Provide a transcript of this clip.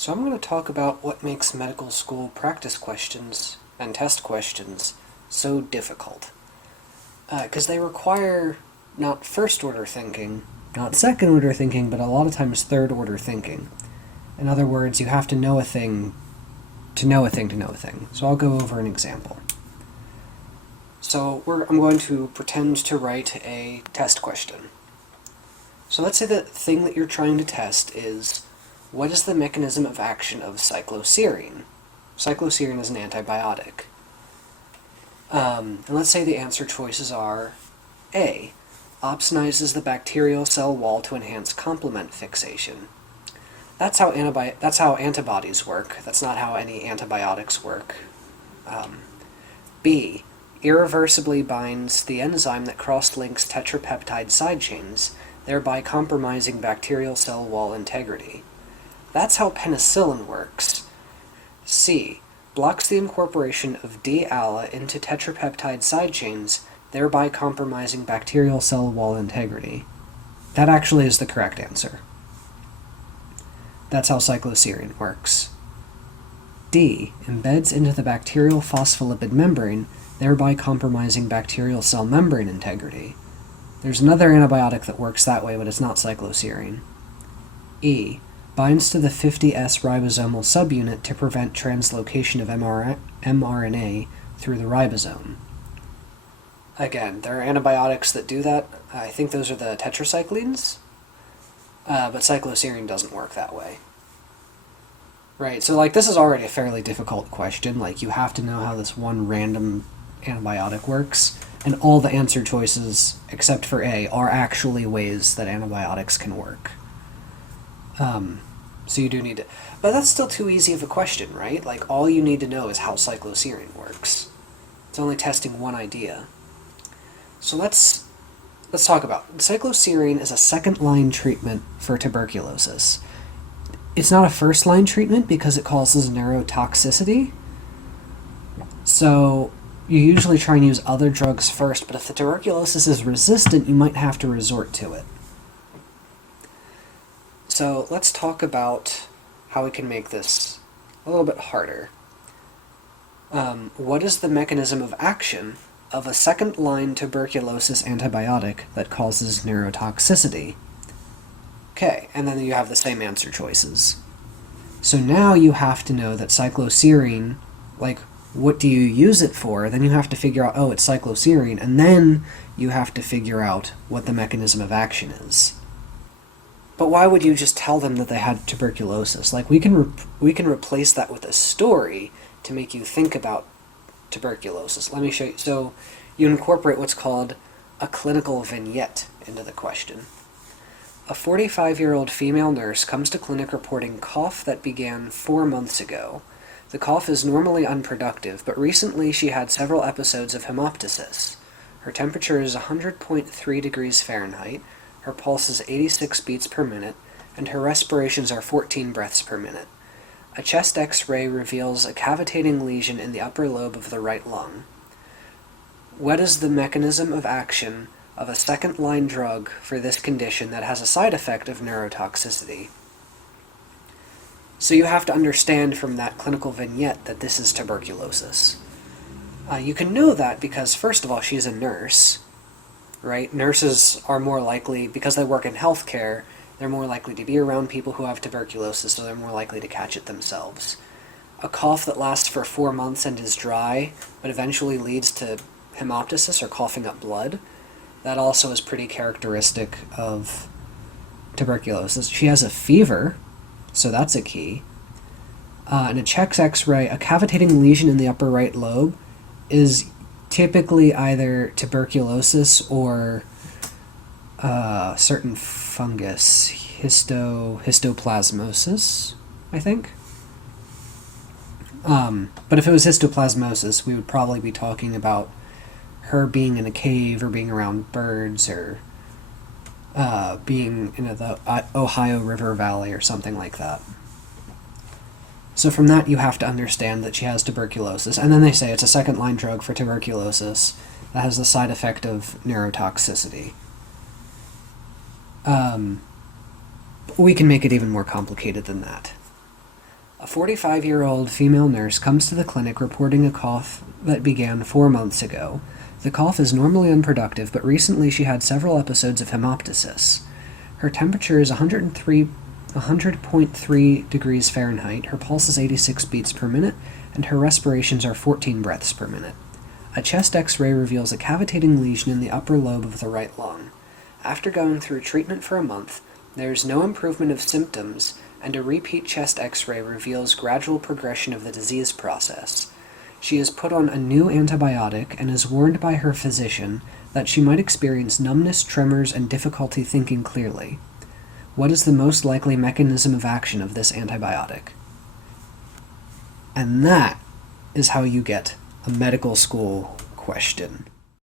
So I'm going to talk about what makes medical school practice questions and test questions so difficult. Because they require not first-order thinking, not second-order thinking, but a lot of times third-order thinking. In other words, you have to know a thing to know a thing to know a thing. So I'll go over an example. So I'm going to pretend to write a test question. So let's say the thing that you're trying to test is, what is the mechanism of action of cycloserine? Cycloserine is an antibiotic. And let's say the answer choices are A. Opsonizes the bacterial cell wall to enhance complement fixation. That's how antibodies work. That's not how any antibiotics work. B. Irreversibly binds the enzyme that cross-links tetrapeptide side chains, thereby compromising bacterial cell wall integrity. That's how penicillin works. C. Blocks the incorporation of D-ALA into tetrapeptide side chains, thereby compromising bacterial cell wall integrity. That actually is the correct answer. That's how cycloserine works. D. Embeds into the bacterial phospholipid membrane, thereby compromising bacterial cell membrane integrity. There's another antibiotic that works that way, but it's not cycloserine. E. Binds to the 50S ribosomal subunit to prevent translocation of mRNA through the ribosome. Again, there are antibiotics that do that. I think those are the tetracyclines, but cycloserine doesn't work that way. Right, so this is already a fairly difficult question. You have to know how this one random antibiotic works, and all the answer choices, except for A, are actually ways that antibiotics can work. So you do need to... But that's still too easy of a question, right? All you need to know is how cycloserine works. It's only testing one idea. So let's talk about it. Cycloserine is a second-line treatment for tuberculosis. It's not a first-line treatment because it causes neurotoxicity. So you usually try and use other drugs first, but if the tuberculosis is resistant, you might have to resort to it. So let's talk about how we can make this a little bit harder. What is the mechanism of action of a second-line tuberculosis antibiotic that causes neurotoxicity? Okay, and then you have the same answer choices. So now you have to know that cycloserine, what do you use it for? Then you have to figure out, oh, it's cycloserine, and then you have to figure out what the mechanism of action is. But why would you just tell them that they had tuberculosis? We can replace that with a story to make you think about tuberculosis. Let me show you. So you incorporate what's called a clinical vignette into the question. A 45-year-old female nurse comes to clinic reporting cough that began 4 months ago. The cough is normally unproductive, but recently she had several episodes of hemoptysis. Her temperature is 100.3 degrees Fahrenheit, her pulse is 86 beats per minute, and her respirations are 14 breaths per minute. A chest X-ray reveals a cavitating lesion in the upper lobe of the right lung. What is the mechanism of action of a second-line drug for this condition that has a side effect of neurotoxicity? So you have to understand from that clinical vignette that this is tuberculosis. You can know that because, first of all, she's a nurse, right? Nurses are more likely, because they work in healthcare, they're more likely to be around people who have tuberculosis, so they're more likely to catch it themselves. A cough that lasts for 4 months and is dry, but eventually leads to hemoptysis or coughing up blood, that also is pretty characteristic of tuberculosis. She has a fever, so that's a key. And a chest X-ray, a cavitating lesion in the upper right lobe is typically either tuberculosis or certain fungus, histoplasmosis, I think. But if it was histoplasmosis, we would probably be talking about her being in a cave or being around birds or being in the Ohio River Valley or something like that. So from that, you have to understand that she has tuberculosis. And then they say it's a second-line drug for tuberculosis that has the side effect of neurotoxicity. We can make it even more complicated than that. A 45-year-old female nurse comes to the clinic reporting a cough that began 4 months ago. The cough is normally unproductive, but recently she had several episodes of hemoptysis. Her temperature is 100.3 degrees Fahrenheit, her pulse is 86 beats per minute, and her respirations are 14 breaths per minute. A chest x-ray reveals a cavitating lesion in the upper lobe of the right lung. After going through treatment for a month, there is no improvement of symptoms, and a repeat chest x-ray reveals gradual progression of the disease process. She is put on a new antibiotic and is warned by her physician that she might experience numbness, tremors, and difficulty thinking clearly. What is the most likely mechanism of action of this antibiotic? And that is how you get a medical school question.